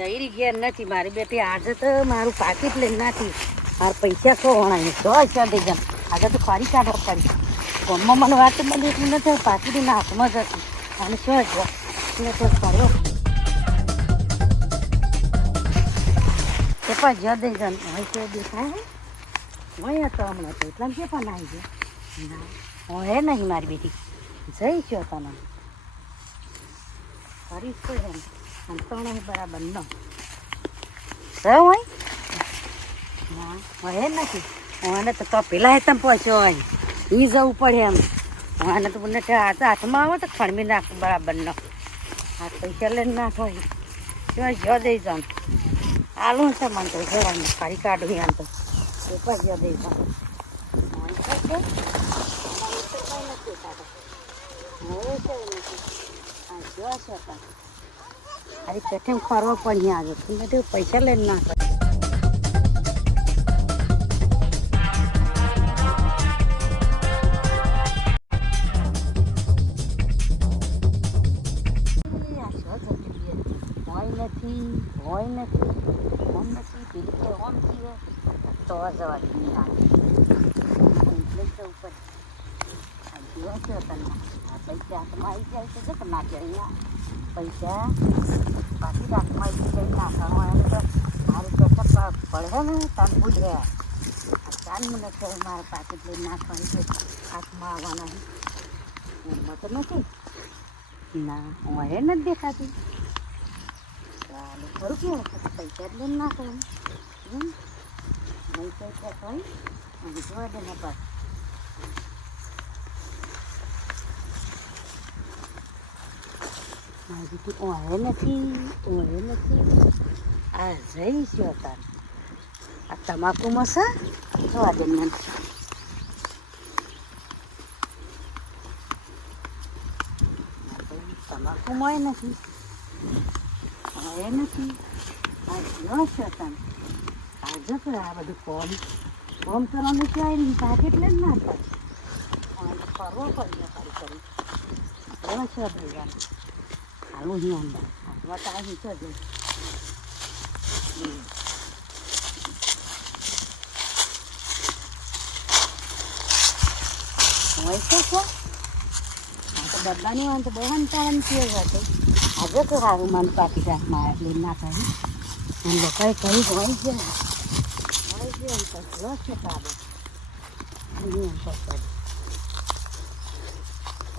બૈરી ઘેર નથી. મારી બેટી આજે તો મારું પાકીટ લઈને નથી મારા પૈસા ખોવાણા તો છે. દઈ જામ આજે તો ફરી કાઢવા પડી ફોનમાં મને વાત મળી એટલી નથી. પાકીટના હાથમાં જ હતી. અને શું જ એટલે તો કર્યો પણ જ દઈ જામ હોય તો દેખાય હોય તો હમણાં તો. એટલા જે પણ આવી ના હે નહીં મારી બેટી. જઈ છો તમે. ફરી તો એમ અંતણ બરાબર ન. રહે હોય ના નથી. મને તો તો પેલા હેતમ પહોંચ્યો હોય. ઈ જવું પડે એમ. મને તો મને હાથમાં આવે તો ખણમી નાખું બરાબર ન. હાથ પૈસા લઈને નાખો શું જો દઈ જાઉં આલું છે મને તો જવાનું ફરી કાઢું એમ તો. એ પણ જો દઈ જાઉં હવે છે આ જો છે પણ. અરે પેઠે ફરવા પડી આજે. તમે તો પૈસા લઈને ના કરો હોય નથી હોય નથી, ઓમ નથી પેલી કે ઓમ થયો. તો જવા નહીં આવે. ઉપર જેવો છે પૈસા હાથમાં આવી જાય છે. કે નાખે અહીંયા પૈસા. બાકી રાખમાં કઈ નાખવાનું એને તો મારું પેટા પડે ને તાન આ તાન મને છે મારા પાકીટ લઈને નાખવાની છે. હાથમાં આવવાના એમાં તો નથી. ના, હું એ નથી દેખાતી. ચાલો, ખરું કેવું પૈસા જ લઈને નાખવાનું નહીં પૈસા હોય અને જોવા દે ને બસ. તું ઓળે નથી ઓળે નથી આ જઈ છે તાર આ તમાકુ મસા જોવા દે મને તમાકુ મળે નથી મળે નથી આ જો છે તને આજે તો આ બધું કોમ કોમ કરવાનું છે એની પાકેટ લઈને ના થાય ફરવો પડે તારી કરી એવા છે ભાઈ હાલું અહીં અંદર તો આવી છે હોય છે તો બદલાની હોય તો બહુ અંતરણ છે હતો આજે તો સારું મન પાકી રાખમાં એટલે ના કરી અને લોકોએ કહ્યું હોય છે હોય છે એમ તો લો છે અહીં એમ તો કરી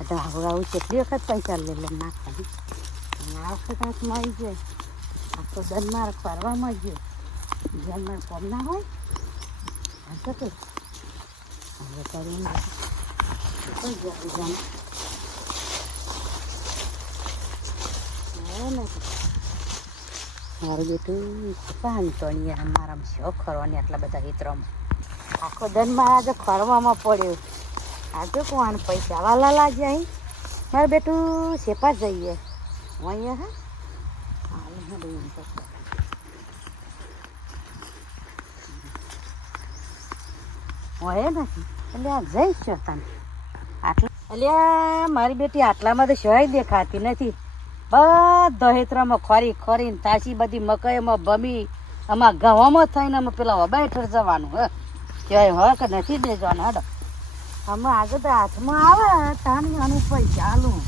એટલે આવું આવું કેટલી વખત પૈસા લઈ લે નાખવાની અને આ આવી જાય આખો દન મારે ફરવામાં ગયો જેમ મારે કોમ ના હોય આ તો કે હવે કરીને મારું બેટું પાણી મારા શોખ ખરવાની આટલા બધા હિત્રોમાં આખો દનમાં આજે ફરવામાં પડ્યો આજે કોણ? પૈસા વાલા લાગ્યા મારું બેટું શેપા જઈએ. અહીંયા હા? હું દઈ એમ તો હોય નથી. એટલે આ જઈશ છો તમે આટલા એટલે મારી બેટી આટલામાં તો શોય દેખાતી નથી. બધો હેતરામાં ખોરી ખોરીને તાસી બધી મકાઈમાં બમી. આમાં ઘઉંમાં થઈને અમે પેલા વબાઈઠર જવાનું, હે? કહેવાય હોય કે નથી દેજવાનું હડો. અમે આગળ હાથમાં આવે તાણ આનું આલું.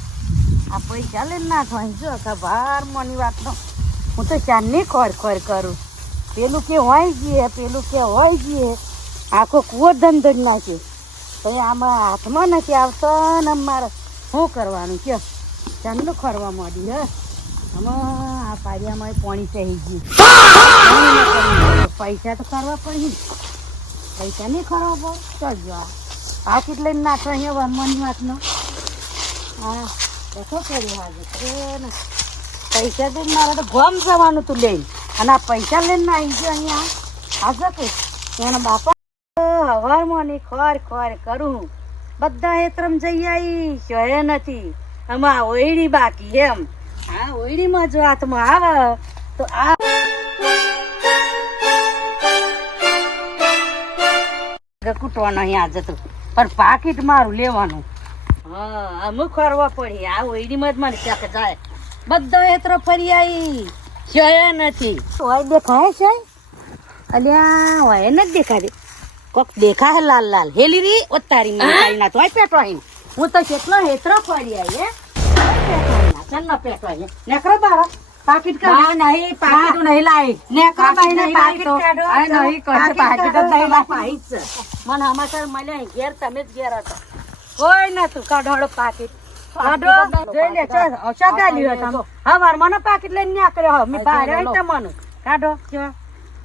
આ પૈસા લઈને નાખવાની જો ભાર મોની વાતનો હું તો ચાંદની ખોર ખોર કરું? પેલું કે હોય ગયે પેલું કે હોય ગયે આખો કૂવો ધંધો જ નાખે. તો આમાં હાથમાં નથી આવતો ને મારે શું કરવાનું? કયો? ચાંદનું ખોરવા માંડી, હે? આમાં આ પાડિયામાં પાણી ચહી ગયું પૈસા તો કરવા પડી. પૈસા નહીં ખરવા પડે? ચલ જો આ. આ કેટલે નાખો અહીંયા વનવાની વાતનો? હા દેખો આજે પૈસા તો મારે તો ગોમ જવાનું તું લઈને અને આ પૈસા લઈને આવી ગયો અહીંયા હાજર કે એના બાપા હવારમાં ની ખોર ખોર કરું બધા હેતરમ જઈ આવી શોએ નથી આમાં ઓયડી બાકી એમ આ ઓયડીમાં જો હાથમાં આવે તો આ કૂટવાનો અહીંયા જતું. પણ પાકીટ મારું લેવાનું. હા અમુક ફરવા પડી. આ ઓઈડી મત મને ચાક જાય. બધો હેતરો ફરી આવી શોય નથી. હોય દેખાય છે? અલ્યા હોય નથી દેખાતી. કોક દેખાય લાલ લાલ. હેલી રી ઓતારી તારી માં તારી ના તો પેટો અહીં. હું તો કેટલો હેતરો ફરી આઈ હે? ના પેટો અહીં. નેકરો બારો પાકીટ કાઢો. નહીં પાકીટ નહીં લાઈ નેકરો બાઈને પાકીટ કાઢો. આ નહીં કરશે, પાકીટ નહીં લાવી. છે. મને સમાચાર મળ્યા ઘેર તમે જ ઘેર હતો. કોઈ નતું કાઢો પાકીટ કાઢો. જોઈ લે ચાલ અવસા ગાલ્યું હતા હા વાર પાકીટ લઈને નીકળ્યો હો. મેં બહાર આવી તમને કાઢો જો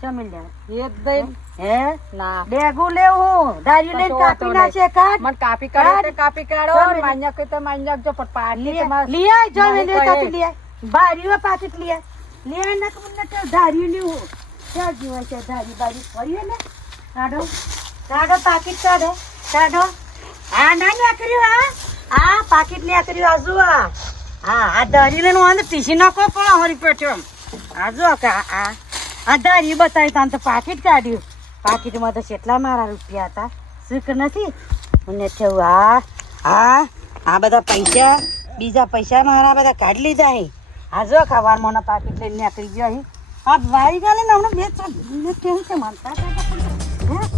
જમીન લે એક દઈ હે ના. બેગું લેવું. ધાર્યું લઈને કાપી વાંધો નાખે કાઢ. મને કાપી કાઢો તે કાપી કાઢો. માન્યા કે તો માન્યા જો પણ પાડી લે આય જો નહીં લે કહે. કાપી બારીઓ પાકીટ લે. લે ના કે મને તો લેવું. ક્યાં જીવન છે ધારી બારી ને? કાઢો. કાઢો પાકીટ કાઢો. કાઢો. આ ના નીકળ્યું આ આ પાકીટ નીકળ્યું આ જુઓ. હા, આ લઈને અંદર પીસી નાખો પણ અમારી પેટો આ જો આ આ આ ધારી બતાવી તાન તો પાકીટ કાઢ્યું. પાકીટમાં તો કેટલા મારા રૂપિયા હતા? શું નથી? મને થયું આ હા, આ બધા પૈસા, બીજા પૈસા મારા બધા કાઢી લીધા હે. આ જો ખાવાનું મને પાકીટ લઈને નીકળી ગયો અહીં આ વારી ગાલે ને હમણાં બે ચાર કેમ કે માનતા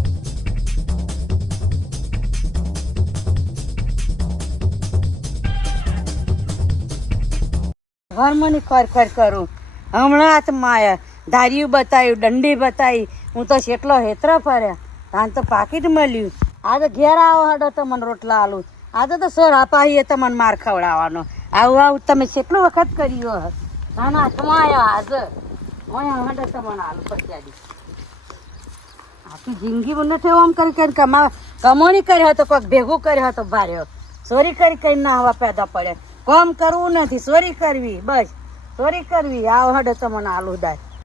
હે ઘરમાં ખર ખર કરું. હમણાં જ માયા ધાર્યું બતાવ્યું દંડી બતાવી. હું તો કેટલો હેતરો ફર્યા. તાન તો પાકીટ મળ્યું. આ તો ઘેર આવો હડો તો મને રોટલા આલું. આ તો સોર અપાઈએ તો મને માર ખવડાવવાનો. આવું આવું તમે કેટલું વખત કર્યું હે? તાન હાથમાં આવ્યા ઓય હડો તો મને આલુ પચાડી આખી જિંદગી મને થયો આમ કરી કરીને કમા કમાણી કર્યો હતો કોઈક ભેગું કર્યો હતો ભાર્યો ચોરી કરી કરીને ના હવા પેદા પડે. કોમ કરવું નથી ચોરી કરવી બસ. ચોરી કરવી આવો હડે તો મને આલુ દાય